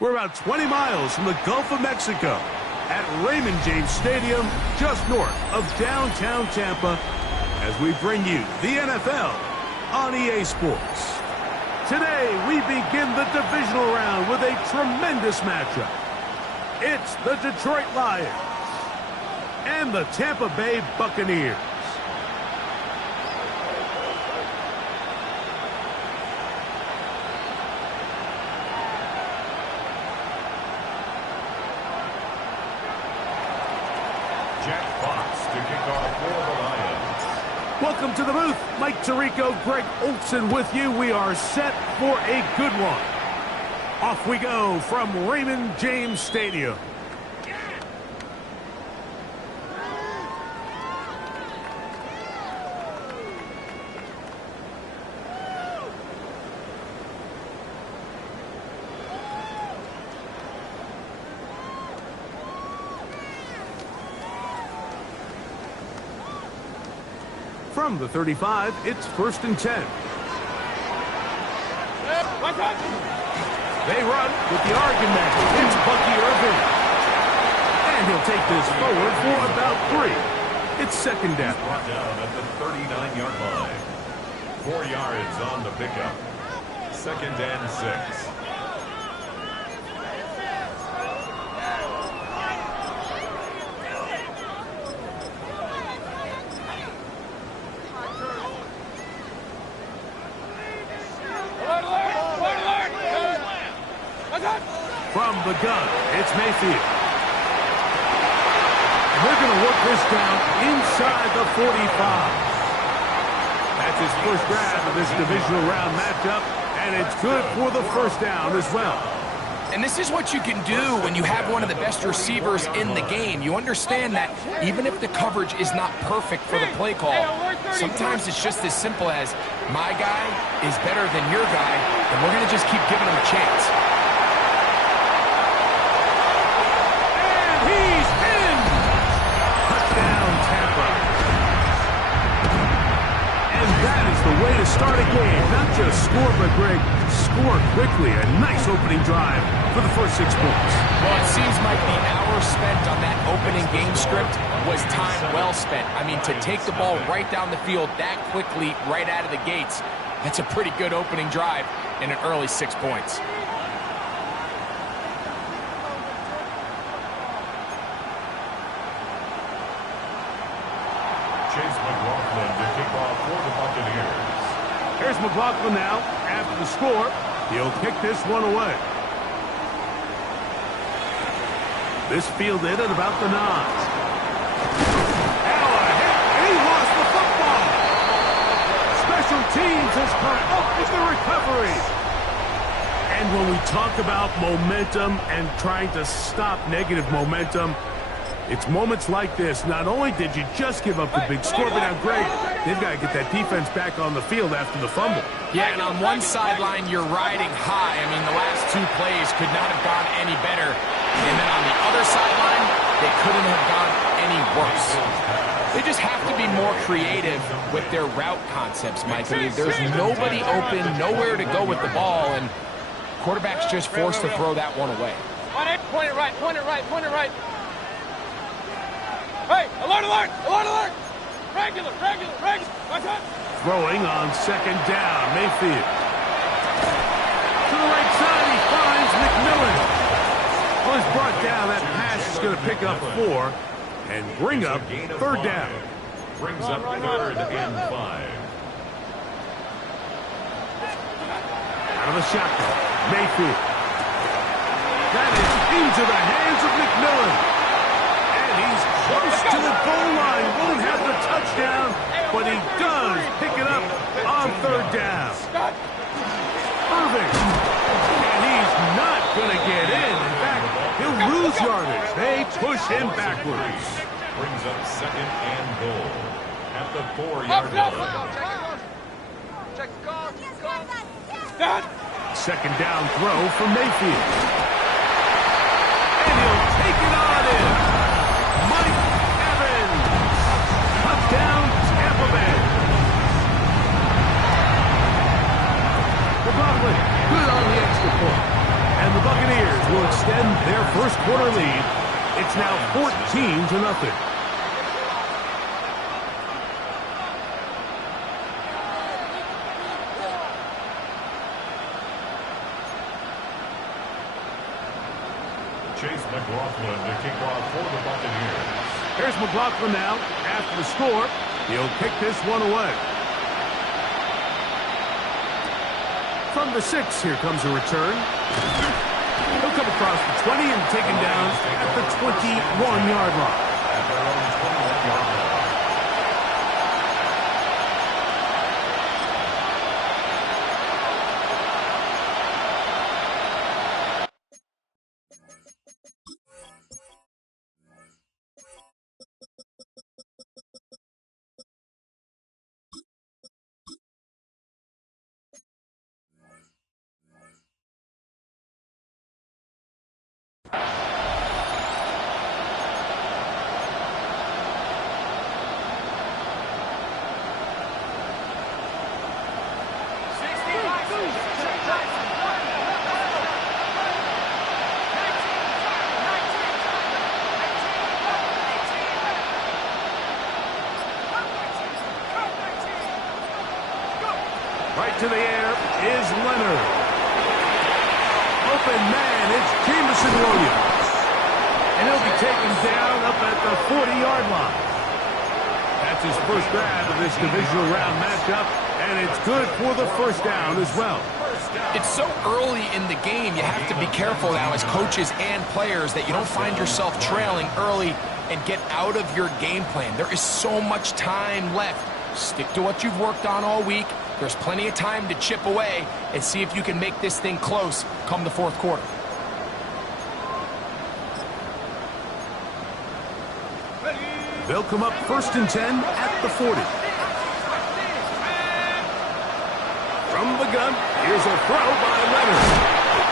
We're about 20 miles from the Gulf of Mexico at Raymond James Stadium, just north of downtown Tampa, as we bring you the NFL on EA Sports. Today, we begin the divisional round with a tremendous matchup. It's the Detroit Lions and the Tampa Bay Buccaneers. Welcome to the booth. Mike Tirico, Greg Olson with you. We are set for a good one. Off we go from Raymond James Stadium. From the 35, it's 1st and 10. They run with the Oregon man. It's Bucky Irving. And he'll take this forward for about 3. It's 2nd down. Brought down at the 39-yard line. 4 yards on the pickup. 2nd and 6. From the gun, it's Mayfield. And they're going to work this down inside the 45. That's his first grab of this divisional round matchup, and it's good for the 1st down as well. And this is what you can do when you have one of the best receivers in the game. You understand that even if the coverage is not perfect for the play call, sometimes it's just as simple as, my guy is better than your guy, and we're going to just keep giving him a chance. The way to start a game, not just score, but Greg, score quickly. A nice opening drive for the first 6 points. Well, it seems like the hour spent on that opening game script was time well spent. I mean, to take the ball right down the field that quickly, right out of the gates, that's a pretty good opening drive and an early 6 points. Here's McLaughlin now. After the score, he'll kick this one away. This fielded at about the 9. Now a hit, and he lost the football. Special teams has come up with the recovery. And when we talk about momentum and trying to stop negative momentum, it's moments like this. Not only did you just give up the big score, but now, Greg, they've got to get that defense back on the field after the fumble. Yeah, and on one sideline, you're riding high. I mean, the last 2 plays could not have gone any better. And then on the other sideline, they couldn't have gone any worse. They just have to be more creative with their route concepts, Mike. I mean, there's nobody open, nowhere to go with the ball, and quarterback's just forced to throw that one away. Point it right, point it right, point it right. Hey, alert, alert, alert, alert. Regular, regular, regular. Throwing on second down, Mayfield. To the right side, he finds McMillan. Well, he's brought down. That pass is going to pick up 4 and bring up third down. Brings up 3rd and 5. Out of the shotgun, Mayfield. That is into the hands of McMillan. And he's close to the goal line. Won't have the touchdown, but he does pick it up on third down. Irving. And he's not going to get in. In fact, he'll lose yardage. They push him backwards. Brings up 2nd and goal at the 4-yard line. Check the call. Second down throw for Mayfield. And he'll take it on in. Mike Evans. Touchdown, Tampa Bay. McLaughlin, good on the extra point. And the Buccaneers will extend their first quarter lead. It's now 14-0. Chase McLaughlin to kick off for the Buccaneers. Here's McLaughlin now. After the score, he'll kick this one away. From the 6, here comes a return. He'll come across the 20 and taken down at the 21-yard line. At their own 21-yard line. Right to the air is Leonard. Open man, it's Jameson Williams. And he'll be taken down up at the 40-yard line. That's his first grab of this divisional round matchup, and it's good for the first down as well. It's so early in the game, you have to be careful now as coaches and players that you don't find yourself trailing early and get out of your game plan. There is so much time left. Stick to what you've worked on all week. There's plenty of time to chip away and see if you can make this thing close come the fourth quarter. They'll come up 1st and 10 at the 40. From the gun, here's a throw by Leonard.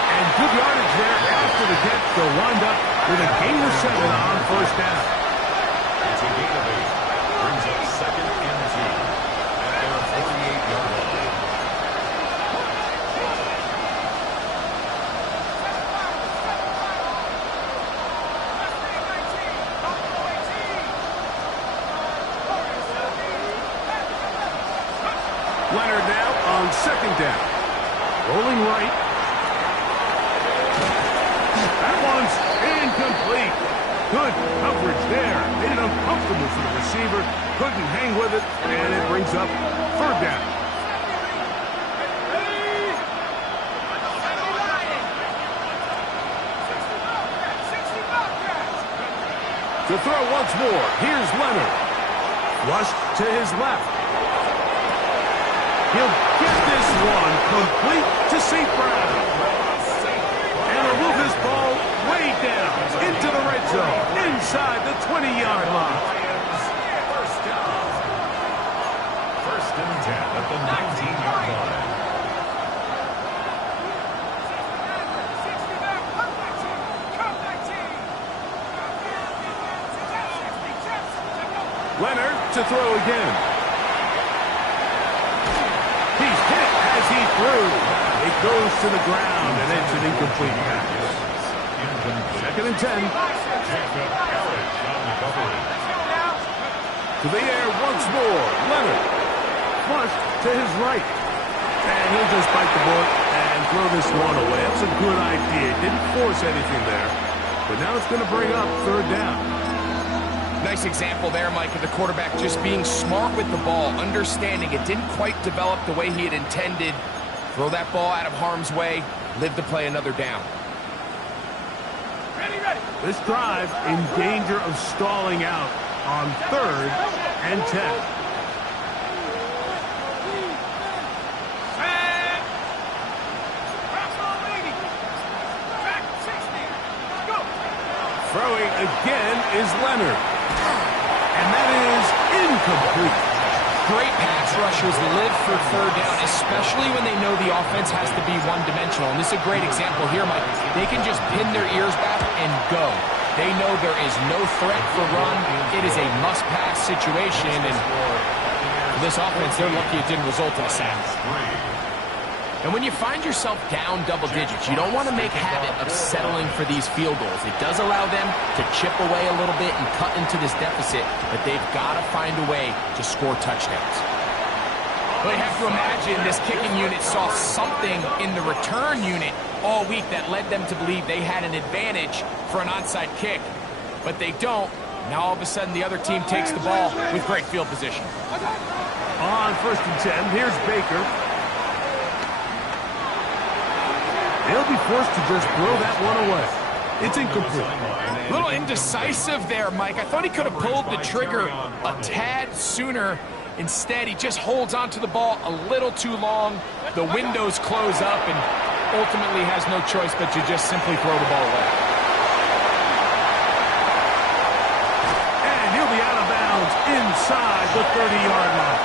And good yardage there after the catch. They'll wind up with a gain of 7 on first down. It's a gain of 8. Brings up 2nd and 2 at their 48-yard line. Leonard now on second down. Rolling right. That one's incomplete. Good coverage there. Made it uncomfortable for the receiver. Couldn't hang with it, and it brings up third down. To throw once more, here's Leonard. Flushed to his left. He'll get this one complete to St. Brown. And he'll move his ball way down into the red zone, inside the 20-yard line. First down. 1st and 10 at the 19-yard line. Leonard to throw again. He's hit as he threw. It goes to the ground, and it's an incomplete pass. Second and 10. To the air once more. Leonard. Flushed to his right. And he'll just bite the bullet and throw this one away. That was a good idea. Didn't force anything there. But now it's going to bring up third down. Nice example there, Mike, of the quarterback just being smart with the ball, understanding it didn't quite develop the way he had intended. Throw that ball out of harm's way, live to play another down. This drive in danger of stalling out on third and 10. Throwing again is Leonard. And that is incomplete. Great pass rushers live for third down, especially when they know the offense has to be one-dimensional. And this is a great example here, Mike. They can just pin their ears back and go. They know there is no threat for run. It is a must-pass situation. And for this offense, they're lucky it didn't result in a sack. And when you find yourself down double digits, you don't want to make habit of settling for these field goals. It does allow them to chip away a little bit and cut into this deficit, but they've got to find a way to score touchdowns. Well, you have to imagine this kicking unit saw something in the return unit all week that led them to believe they had an advantage for an onside kick, but they don't. Now all of a sudden the other team takes the ball with great field position. On first and 10, here's Baker. They'll be forced to just throw that one away. It's incomplete. A little indecisive there, Mike. I thought he could have pulled the trigger a tad sooner. Instead, he just holds onto the ball a little too long. The windows close up and ultimately has no choice but to just simply throw the ball away. And he'll be out of bounds inside the 30-yard line.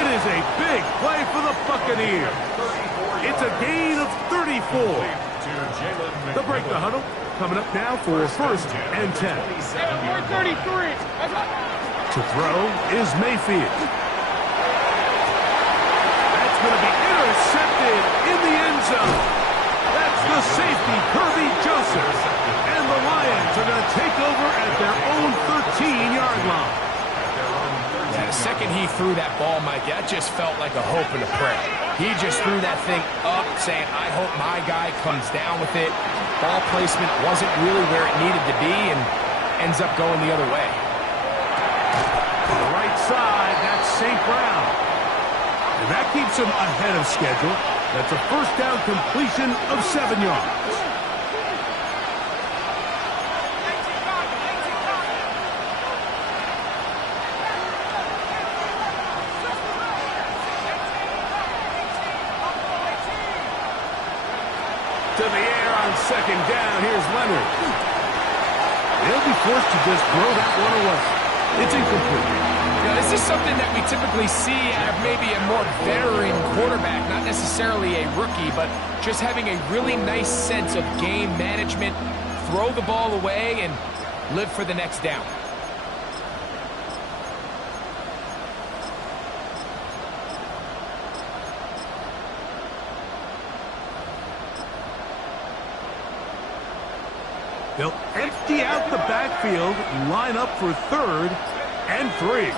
It is a big play for the Buccaneers. It's a gain of 34. They'll break the huddle. Coming up now for first and 10. 433. To throw is Mayfield. That's going to be intercepted in the end zone. That's the safety, Kirby Joseph. And the Lions are going to take over at their own 13-yard line. Yeah, the second he threw that ball, Mike, that just felt like a hope and a prayer. He just threw that thing up, saying, I hope my guy comes down with it. Ball placement wasn't really where it needed to be and ends up going the other way. To the right side, that's St. Brown. And that keeps him ahead of schedule. That's a first down completion of 7 yards. To the air on second down. Here's Leonard. They'll be forced to just throw that one away. It's incomplete. Now, this is something that we typically see out of maybe a more veteran quarterback, not necessarily a rookie, but just having a really nice sense of game management, throw the ball away, and live for the next down. They'll empty out the backfield, line up for third and 3.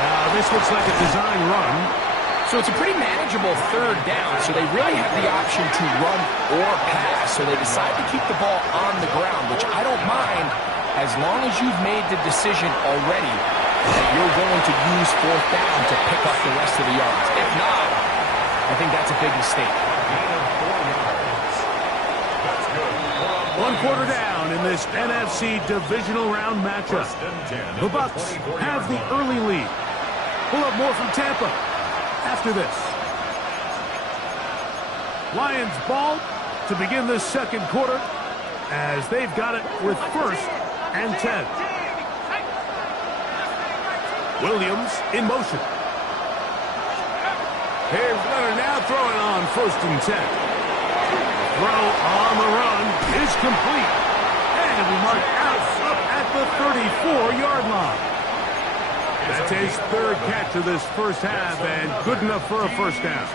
Now, this looks like a design run. So it's a pretty manageable third down, so they really have the option to run or pass. So they decide to keep the ball on the ground, which I don't mind as long as you've made the decision already that you're going to use fourth down to pick up the rest of the yards. If not, I think that's a big mistake. 1 quarter down in this NFC divisional round matchup. The Bucs have the early lead. We'll have more from Tampa after this. Lions ball to begin this second quarter as they've got it with first and 10. Williams in motion. Here's Leonard now throwing on first and 10. Throw on the run is complete. And we 34-yard line. That's his third catch of this first half, and good enough for a first down.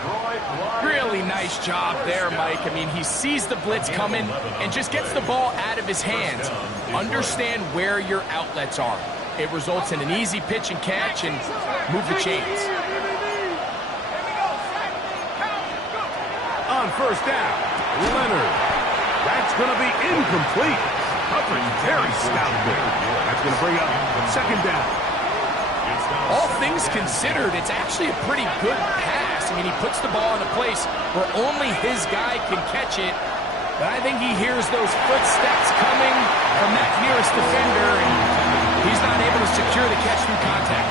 Really nice job there, Mike. I mean, he sees the blitz coming and just gets the ball out of his hands. Understand where your outlets are. It results in an easy pitch and catch and move the chains. On first down, Leonard. That's going to be incomplete. Coverage very stout there. That's going to bring up second down. All things considered, it's actually a pretty good pass. I mean, he puts the ball in a place where only his guy can catch it. But I think he hears those footsteps coming from that nearest defender, and he's not able to secure the catch through contact.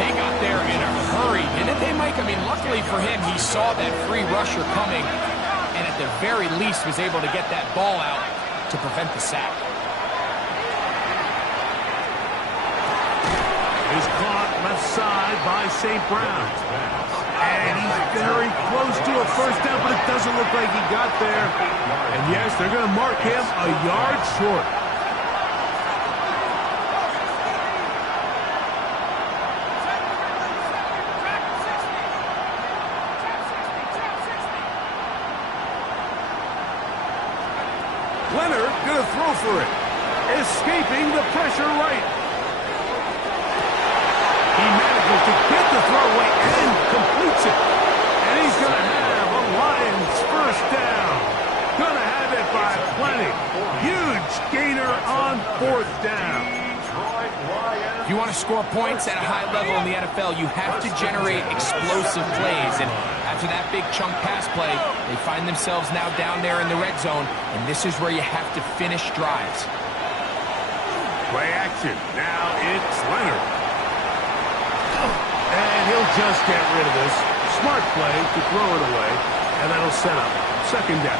They got there in a hurry, didn't they, Mike? I mean, luckily for him, he saw that free rusher coming, and at the very least was able to get that ball out to prevent the sack. Is caught left side by St. Brown. And he's very close to a first down, but it doesn't look like he got there. And yes, they're going to mark him a yard short. Leonard going to throw for it. Escaping the pressure right. He manages to get the throw away and completes it. And he's going to have a Lions first down. Going to have it by plenty. Huge gainer on fourth down. If you want to score points at a high level in the NFL, you have to generate explosive plays. And after that big chunk pass play, they find themselves now down there in the red zone. And this is where you have to finish drives. Play action. Now it's Leonard. And he'll just get rid of this. Smart play to throw it away. And that'll set up second down.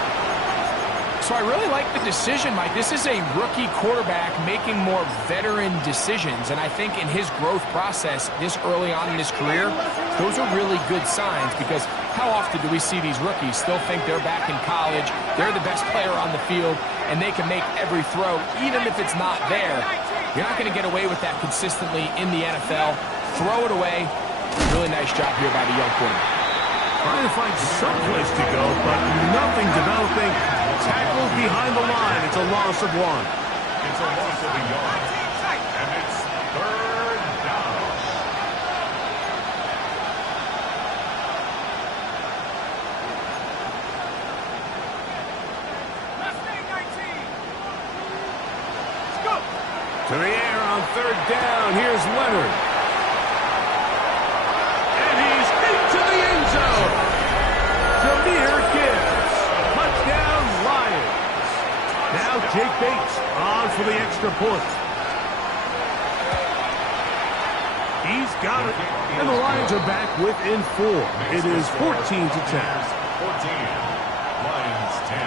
So I really like the decision, Mike. This is a rookie quarterback making more veteran decisions. And I think in his growth process this early on in his career, those are really good signs, because how often do we see these rookies still think they're back in college, they're the best player on the field, and they can make every throw, even if it's not there. You're not going to get away with that consistently in the NFL. Throw it away. Really nice job here by the young quarterback. Trying to find some place to go, but nothing developing. Tackled behind the line. It's a loss of one. It's a loss of a yard. And it's third down. To the air on third down. Here's Leonard. Jake Bates on for the extra point. He's got it. And the Lions are back within 4. It is 14-10. 14. Lions 10.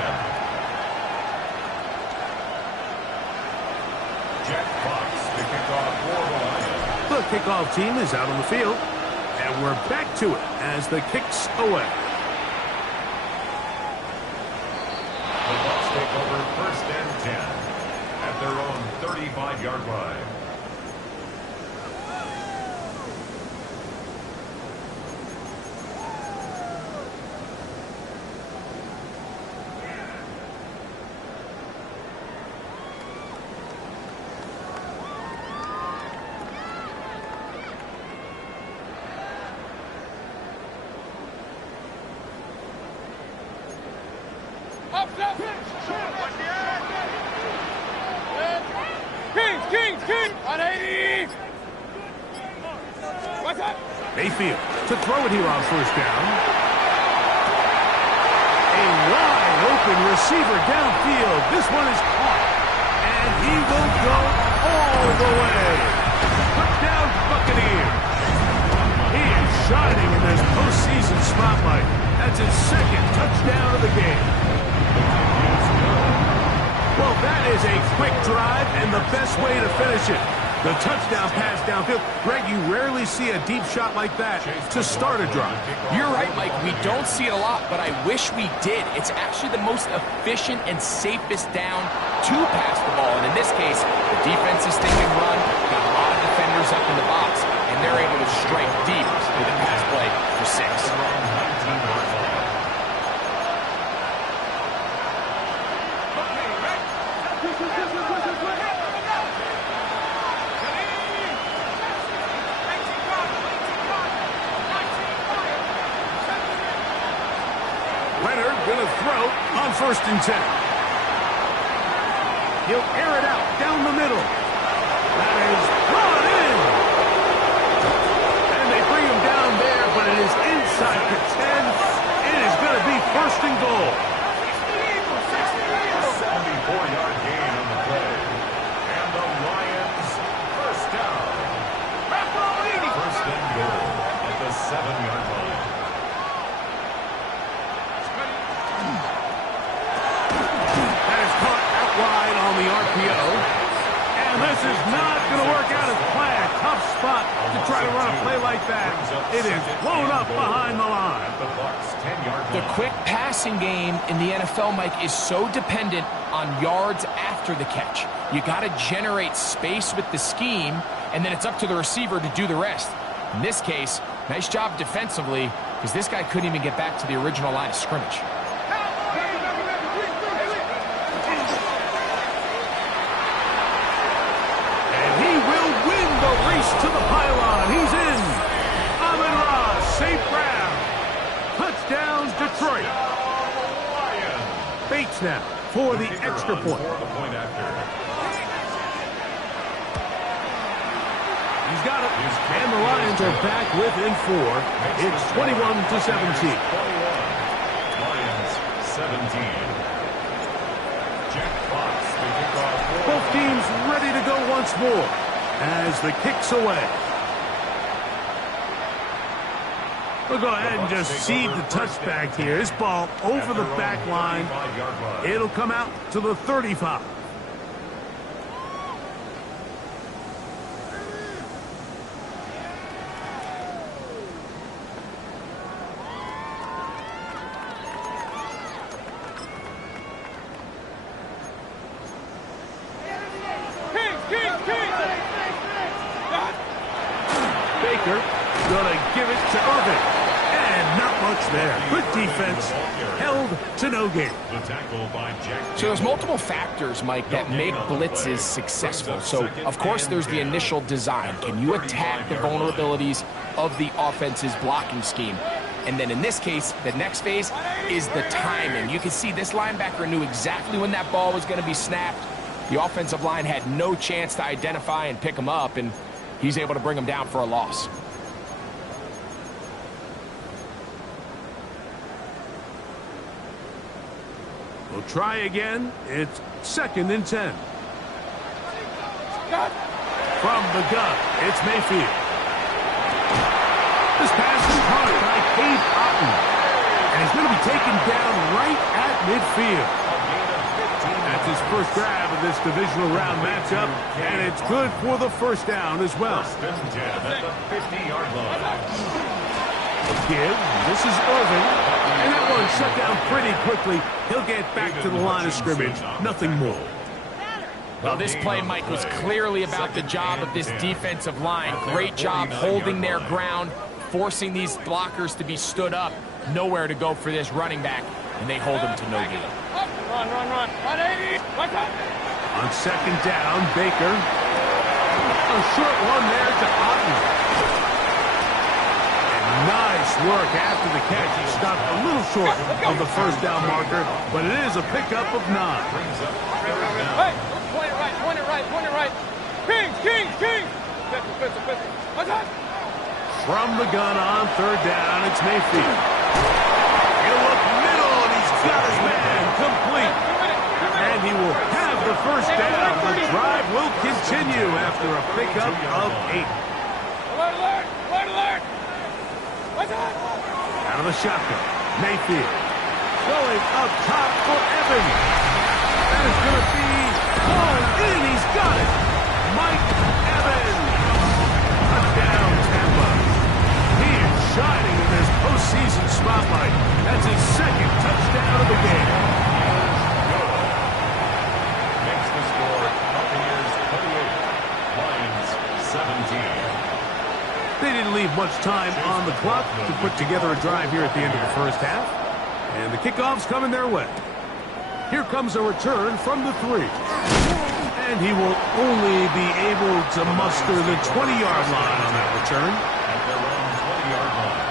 Jack Fox to kick off for the Lions. The kickoff team is out on the field. And we're back to it as the kick's away. Take over first and 10 at their own 35-yard line. Mayfield to throw it here on first down. A wide open receiver downfield. This one is caught. And he will go all the way. Touchdown Buccaneers. He is shining in this postseason spotlight. That's his second touchdown of the game. Well, that is a quick drive and the best way to finish it. The touchdown pass downfield. Greg, you rarely see a deep shot like that to start a drive. You're right, Mike. We don't see it a lot, but I wish we did. It's actually the most efficient and safest down to pass the ball. And in this case, the defense is thinking run, got a lot of defenders up in the box, and they're able to strike deep with a pass play for 6. Leonard gonna throw on 1st and 10. He'll air it out down the middle. That is brought in. And they bring him down there, but it is inside the 10. It is going to be 1st and goal. 74-yard gain on the play. And the Lions first down. 1st and goal at the 7-yard line. Wide on the RPO. And this is not going to work out as planned. Tough spot to try to run a play like that. It is blown up behind the line. The quick passing game in the NFL, Mike, is so dependent on yards after the catch. You got to generate space with the scheme, and then it's up to the receiver to do the rest. In this case, nice job defensively, because this guy couldn't even get back to the original line of scrimmage. Race to the pylon. He's in. Amon-Ra, St. Brown. Touchdown, Detroit. Bates now for the extra point. He's got it. And the Lions are back within 4. It's 21-17. Lions 17. Jack Fox, the kickoff. Both teams ready to go once more. As the kick's away. We'll go ahead and just seed the touchback here. This ball over the back line. It'll come out to the 35. Gonna give it to Irvin. And not much there. Good defense. Held to no gain. So there's multiple factors, Mike, that make blitzes successful. So, of course, there's the initial design. Can you attack the vulnerabilities of the offense's blocking scheme? And then in this case, the next phase is the timing. You can see this linebacker knew exactly when that ball was going to be snapped. The offensive line had no chance to identify and pick him up, and he's able to bring him down for a loss. We'll try again. It's 2nd and 10. From the gun, it's Mayfield. This pass is caught by Cade Otton. And he's going to be taken down right at midfield. That's his first grab of this divisional round matchup, and it's good for the 1st down as well. First and 10 at the 50-yard line. Give. This is Irvin. And that one shut down pretty quickly. He'll get back to the line of scrimmage. Nothing more. Well, this play, Mike, was clearly about the job of this defensive line. Great job holding their ground, forcing these blockers to be stood up. Nowhere to go for this running back, and they hold him to no gain. Run. 180. On 2nd down, Baker. A short one there to Otton. Nice work after the catch. He stopped a little short of the 1st down marker, but it is a pickup of 9. Hey, point it right. Kings. From the gun on 3rd down, it's Mayfield. He'll look middle, and he's got his man complete. And he will have the 1st down. The drive will continue after a pickup of 8. Alert! Out of the shotgun, Mayfield. Going up top for Evans. That is going to be going in. He's got it. Mike Touchdown, Tampa. He is shining in this postseason spotlight. That's his second touchdown of the game. Makes the score Buccaneers 28, Lions 17. They didn't leave much time on the clock to put together a drive here at the end of the first half. And the kickoff's coming their way. Here comes a return from the 3. And he will only be able to muster the 20-yard line on that return. At their own 20-yard line.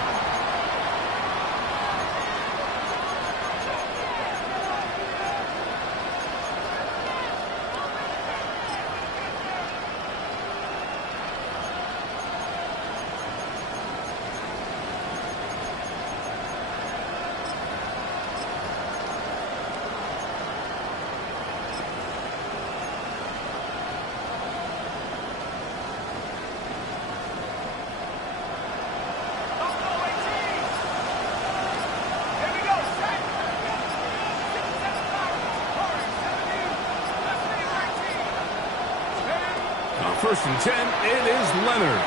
First and 10, it is Leonard.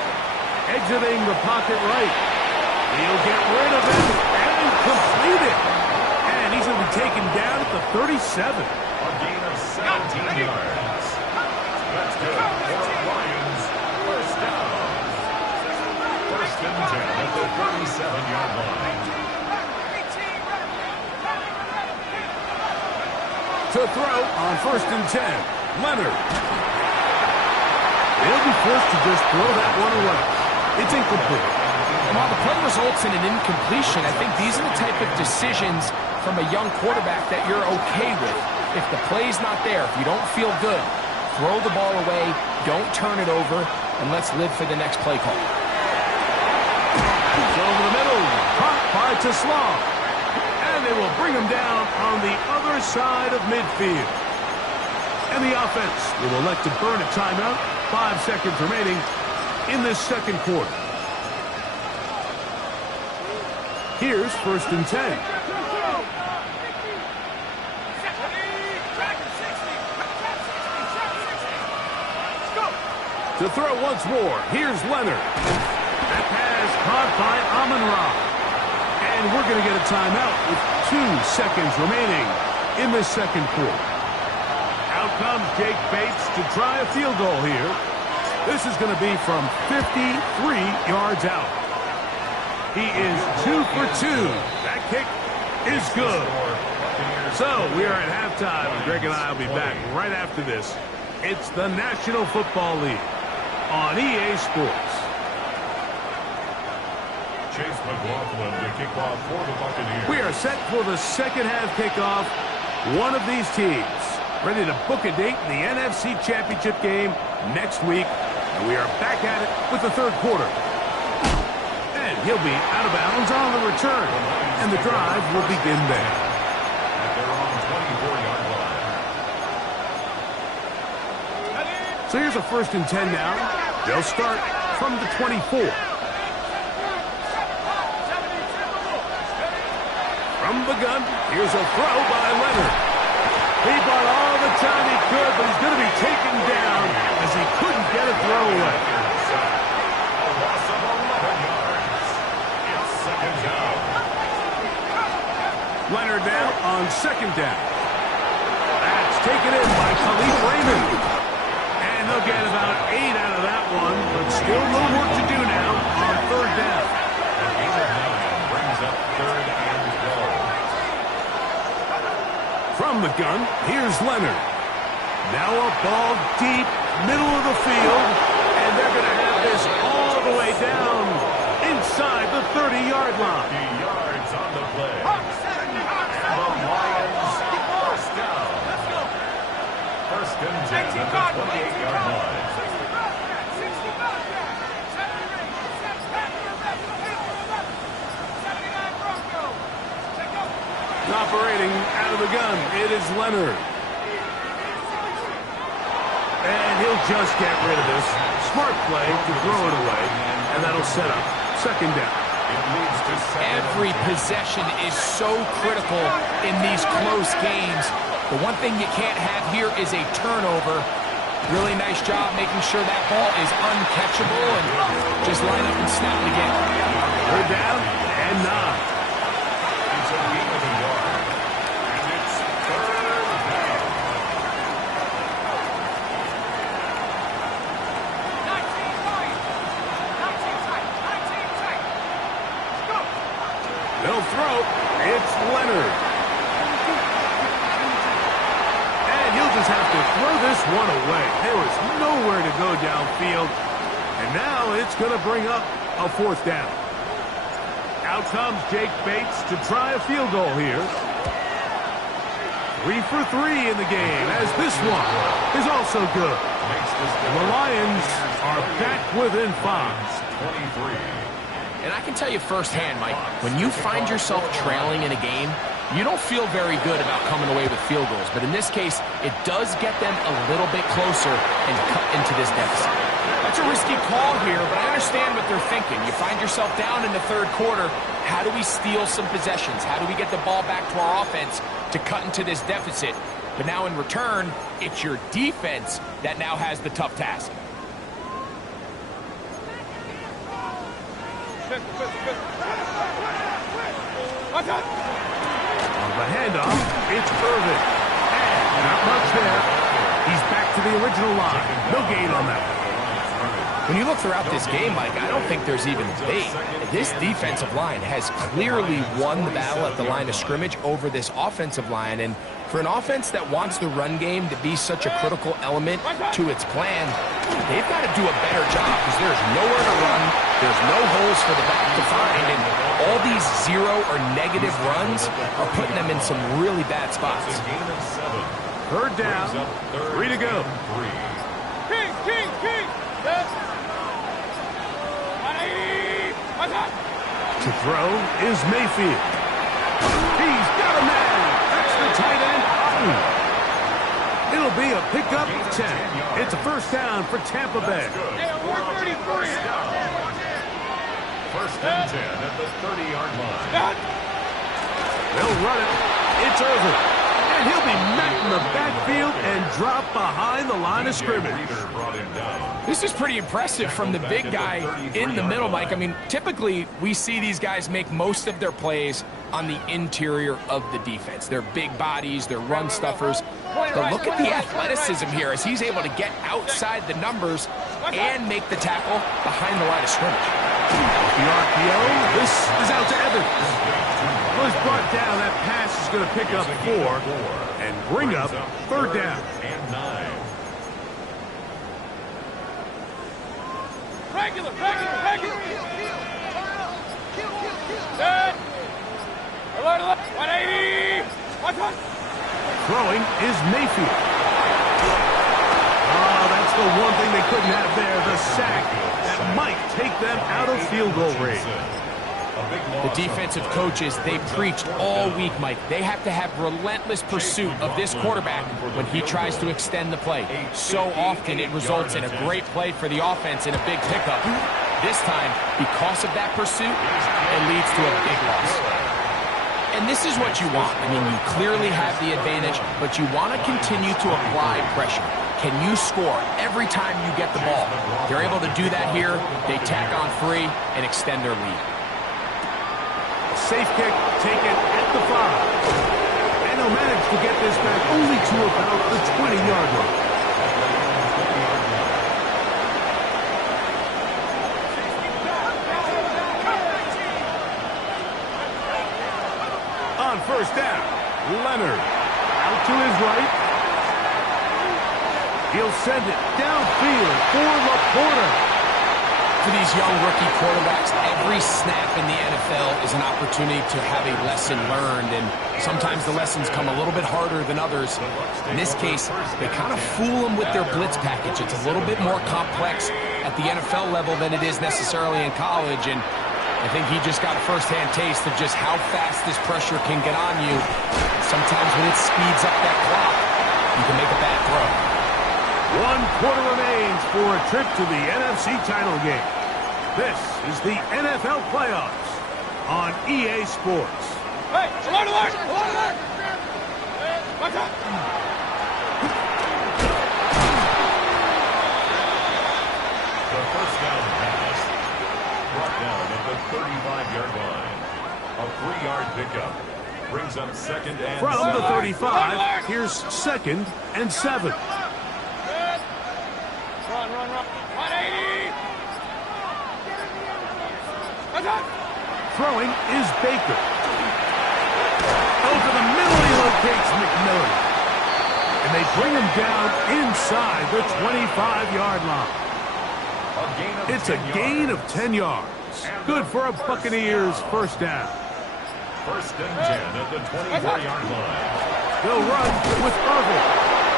Exiting the pocket right. He'll get rid of it and complete it. And he's going to be taken down at the 37. A gain of 17 yards. That's good for Lions. First down. First and 10 at the 37-yard line. To throw on first and 10, Leonard. They'll be forced to just throw that one away. It's incomplete. And while the play results in an incompletion, I think these are the type of decisions from a young quarterback that you're okay with. If the play's not there, if you don't feel good, throw the ball away, don't turn it over, and let's live for the next play call. It's over the middle, caught by Teslam. And they will bring him down on the other side of midfield. And the offense will elect to burn a timeout. 5 seconds remaining in this second quarter. Here's first and 10. To throw once more, here's Leonard. That pass caught by Amon-Ra. And we're going to get a timeout with 2 seconds remaining in this second quarter. Out comes Jake Bates to try a field goal here. This is going to be from 53 yards out. He is 2 for 2. That kick is good. So we are at halftime, and Greg and I will be back right after this. It's the National Football League on EA Sports. Chase McLaughlin to kick off for the Buccaneers. We are set for the second half kickoff. One of these teams ready to book a date in the NFC Championship game next week. And we are back at it with the third quarter. And he'll be out of bounds on the return. And the drive will begin there. At their own 24-yard line. So here's a first and 10 now. They'll start from the 24. From the gun, here's a throw by Leonard. He bought all the time he could, but he's going to be taken down as he couldn't get a throw away. A loss of 11 yards. It's second down. Leonard now on second down. That's taken in by Khalif Raymond. And they'll get about 8 out of that one, but still a little work to do now on third down. A gain of 9 brings up third and goal. From the gun, here's Leonard. Now a ball deep, middle of the field, and they're going to have this all the way down inside the 30-yard line. 50 yards on the play. And the Lions first down. First and 10 at the 28-yard line. Operating out of the gun, it is Leonard. And he'll just get rid of this. Smart play to throw it away, and that'll set up second down. It leads to second. Every possession is so critical in these close games. The one thing you can't have here is a turnover. Really nice job making sure that ball is uncatchable and just line up and snap it again. They're down and 9. It's a gain of a yard. And it's third down. 19 tight. 19 tight. 19 tight. Let's go. They'll throw. It's Leonard. And he'll just have to throw this one away. There was nowhere to go downfield. And now it's going to bring up a 4th down. Out comes Jake Bates to try a field goal here. 3 for 3 in the game, as this one is also good. The Lions are back within 5. 23. And I can tell you firsthand, Mike, when you find yourself trailing in a game, you don't feel very good about coming away with field goals. But in this case, it does get them a little bit closer and cut into this deficit. That's a risky call here, but I understand what they're thinking. You find yourself down in the 3rd quarter. How do we steal some possessions? How do we get the ball back to our offense to cut into this deficit? But now in return, it's your defense that now has the tough task. On the handoff, it's Irvin. And not much there. He's back to the original line. No gain on that. When you look throughout this game, Mike, I don't think there's even debate. This defensive line has clearly won the battle at the line of scrimmage over this offensive line. And for an offense that wants the run game to be such a critical element to its plan, they've got to do a better job because there's nowhere to run. There's no holes for the back to find. And all these 0 or negative runs are putting them in some really bad spots. Gain of 7. 3rd down. 3 to go. King, king, king. Yes. 180. To throw is Mayfield. He's got a man. That's the tight end. It'll be a pickup of 10. It's a 1st down for Tampa Bay. Hey, 133. 1st and 10 at the 30-yard line. They'll run it. It's Irvin. And he'll be met in the backfield and drop behind the line of scrimmage. Brought him down. This is pretty impressive from the big guy in the middle, Mike. I mean, typically we see these guys make most of their plays on the interior of the defense. They're big bodies, they're run stuffers. But look at the athleticism here as he's able to get outside the numbers and make the tackle behind the line of scrimmage. The RPO, this is out to Evans. Well, he's brought down. That pass is going to pick up 4 and bring up 3rd down. And 9. Regular. Dead. Alert. 180. Watch. Throwing is Mayfield. Oh, that's the one thing they couldn't have there, the sack that might take them out of field goal range. The defensive coaches, they preached all week, Mike. They have to have relentless pursuit of this quarterback when he tries to extend the play. So often it results in a great play for the offense and a big pickup. This time, because of that pursuit, it leads to a big loss. And this is what you want. I mean, you clearly have the advantage, but you want to continue to apply pressure. Can you score every time you get the ball? They're able to do that here. They tack on 3 and extend their lead. Safe kick taken at the 5. And they'll manage to get this back only to about the 20-yard line. On 1st down, Leonard out to his right. He'll send it downfield for Laporta. For these young rookie quarterbacks, every snap in the NFL is an opportunity to have a lesson learned, and sometimes the lessons come a little bit harder than others. In this case, they kind of fool them with their blitz package. It's a little bit more complex at the NFL level than it is necessarily in college, and I think he just got a first-hand taste of just how fast this pressure can get on you. Sometimes when it speeds up that clock, you can make a bad throw. 1 quarter remains for a trip to the NFC title game. This is the NFL playoffs on EA Sports. Hey, alert, alert! Alert, alert! Watch out! second and From the 7. 35, here's 2nd and 7. Run. 180. Throwing is Baker. Over the middle, he locates McMillan. And they bring him down inside the 25-yard line. It's a gain of 10 yards. Good for a Buccaneers first down. First and 10 at the 24-yard line. They'll run with Irvin.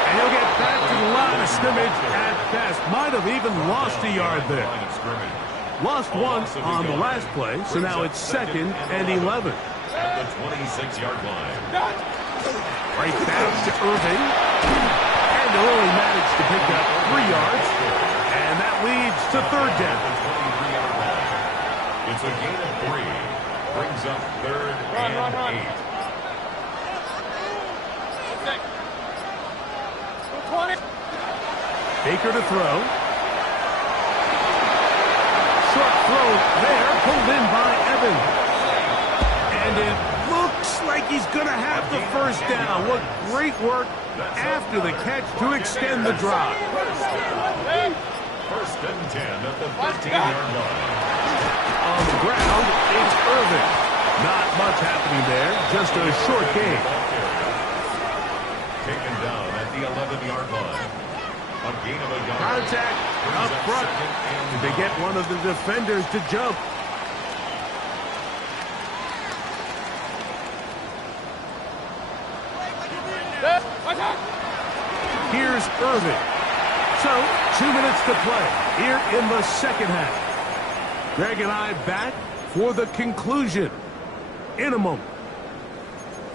And he'll get back to the line of scrimmage at best. Might have even lost a yard there. Lost one on the last play, so now it's 2nd and 11. At the 26-yard line. Right back to Irving. And they'll only manage to pick up 3 yards. And that leads to 3rd down. At the 23-yard line. It's a gain of 3. Brings up 3rd and 8. 20. Baker to throw. Short throw there, pulled in by Evans. And it looks like he's going to have the first down. What great work after the catch to extend the drive. First and 10 at the 15-yard line. On the ground, it's Irvin. Not much happening there, just a short gain. Taken down at the 11-yard line. A gain of a yard. Contact up front. They get one of the defenders to jump. Here's Irvin. So, 2 minutes to play here in the second half. Greg and I back for the conclusion in a moment.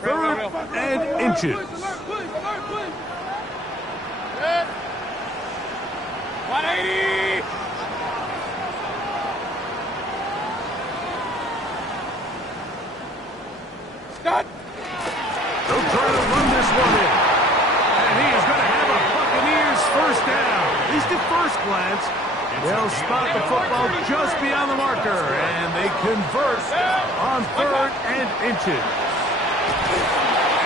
3rd and inches. 180. Start. They'll try to run this one in. And he is going to have a Buccaneers first down. At least at first glance, they'll spot the football just beyond the marker. And they convert on 3rd and inches.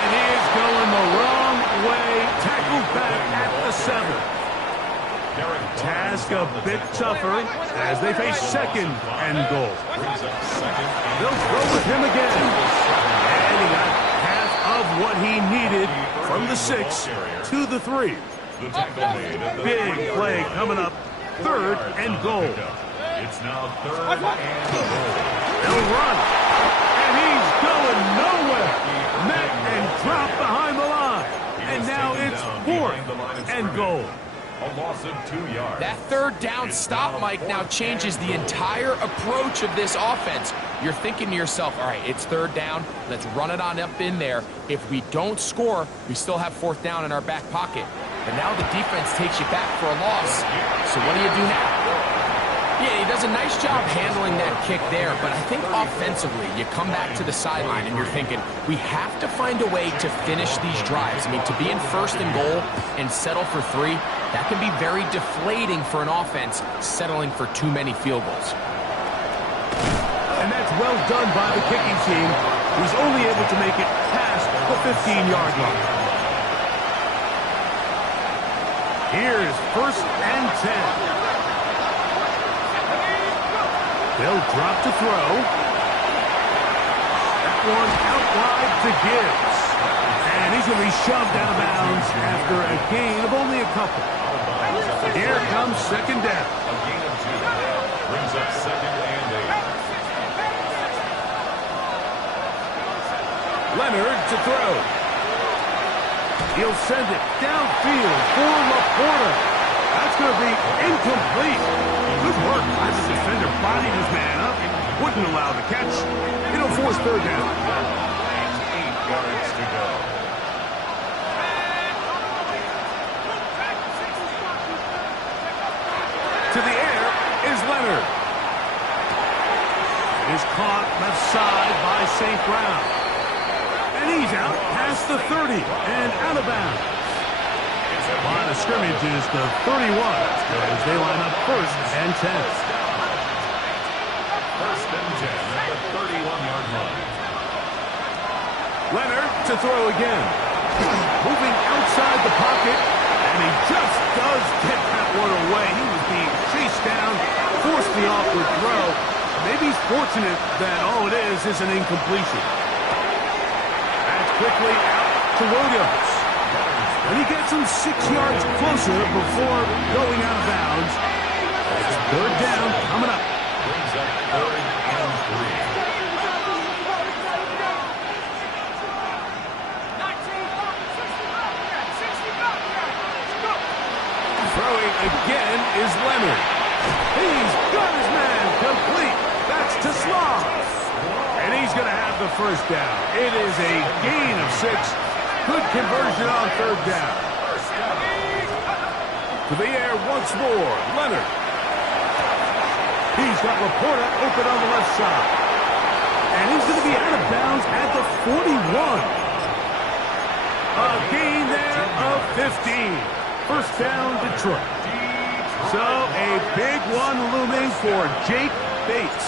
And he is going the wrong way. Tackled back at the 7. Task a bit tougher as they face 2nd and goal. They'll throw with him again. And he got half of what he needed from the 6 to the 3. Big play coming up. 3rd and goal. It's now 3rd and goal. They'll run. And he's going nowhere. Met and dropped behind the line. And now it's 4th and goal. A loss of 2 yards. That 3rd down stop, Mike, now changes the entire approach of this offense. You're thinking to yourself, all right, it's 3rd down. Let's run it on up in there. If we don't score, we still have 4th down in our back pocket. But now the defense takes you back for a loss. So what do you do now? Yeah, he does a nice job handling that kick there, but I think offensively, you come back to the sideline and you're thinking, we have to find a way to finish these drives. I mean, to be in 1st and goal and settle for 3, that can be very deflating for an offense settling for too many field goals. And that's well done by the kicking team, who's only able to make it past the 15-yard line. Here's 1st and 10. They'll drop to throw. That one out wide to Gibbs. And he's going to be shoved out of bounds after a gain of only a couple. Here comes 2nd down. A gain of 2. Brings up 2nd and 8. Leonard to throw. He'll send it downfield for Laporta. That's going to be incomplete. Good work by the defender. Bodied his man up. Wouldn't allow the catch. It'll force 3rd down. 8 yards to go. To the air is Leonard. Is caught left side by St. Brown. And he's out past the 30 and out of bounds. Line of scrimmage is the 31 as they line up 1st and 10. 1st and 10 at the 31-yard line. Leonard to throw again. Moving outside the pocket, and he just does get that one away. He was being chased down, forced the awkward throw. Maybe he's fortunate that all it is an incompletion. That's quickly out to Williams. And he gets him 6 yards closer before going out of bounds. It's third down coming up. Brings up 3rd and 3. Throwing again is Leonard. He's got his man complete. That's to Slav. And he's going to have the first down. It is a gain of 6. Good conversion on third down. To the air once more, Leonard. He's got Laporta open on the left side. And he's going to be out of bounds at the 41. A gain there of 15. First down, Detroit. So a big one looming for Jake Bates.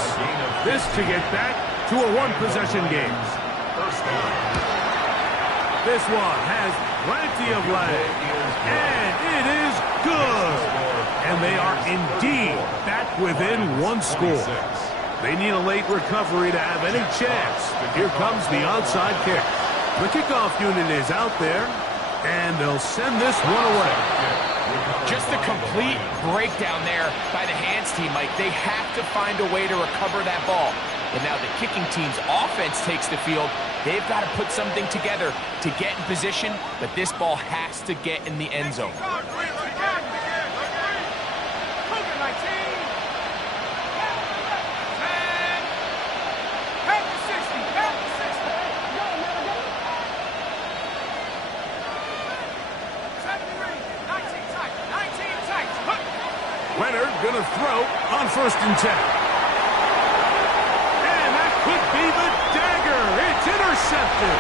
This to get back to a one-possession game. First down. This one has plenty of leg. And it is good. And they are indeed back within one score. They need a late recovery to have any chance. Here comes the onside kick. The kickoff unit is out there. And they'll send this one away. Just a complete breakdown there by the hands team, Mike. They have to find a way to recover that ball. But now the kicking team's offense takes the field. They've got to put something together to get in position, but this ball has to get in the end zone. Leonard going to throw on 1st and 10. And that could be the dagger. It's intercepted.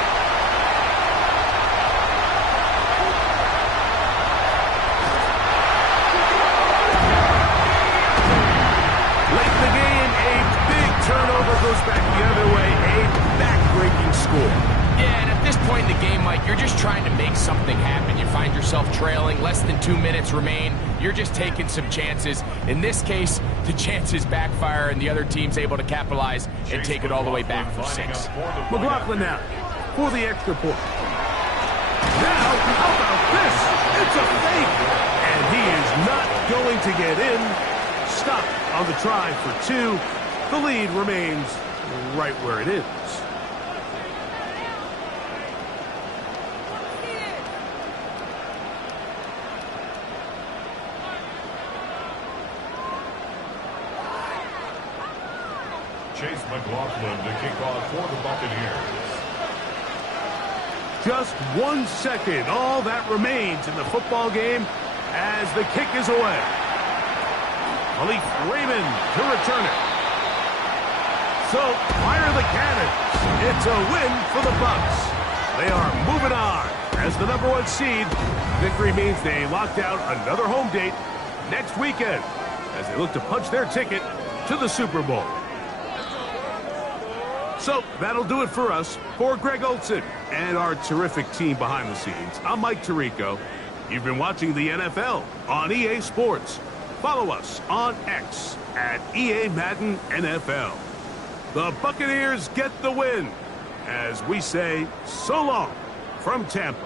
Late in the game, a big turnover goes back the other way. A back-breaking score. Yeah, and at this point in the game, Mike, you're just trying to make something happen. You find yourself trailing, less than 2 minutes remain. You're just taking some chances. In this case, the chances backfire, and the other team's able to capitalize and take it all the way back for 6. McLaughlin now for the extra point. Now, how about this? It's a fake. And he is not going to get in. Stop on the try for 2. The lead remains right where it is. Chase McLaughlin to kick off for the Buccaneers. Just 1 second, all that remains in the football game as the kick is away. Khalif Raymond to return it. So, fire the cannons. It's a win for the Bucs. They are moving on as the #1 seed. Victory means they locked out another home date next weekend as they look to punch their ticket to the Super Bowl. So, that'll do it for us. For Greg Olson and our terrific team behind the scenes, I'm Mike Tirico. You've been watching the NFL on EA Sports. Follow us on X at EA Madden NFL. The Buccaneers get the win as we say so long from Tampa.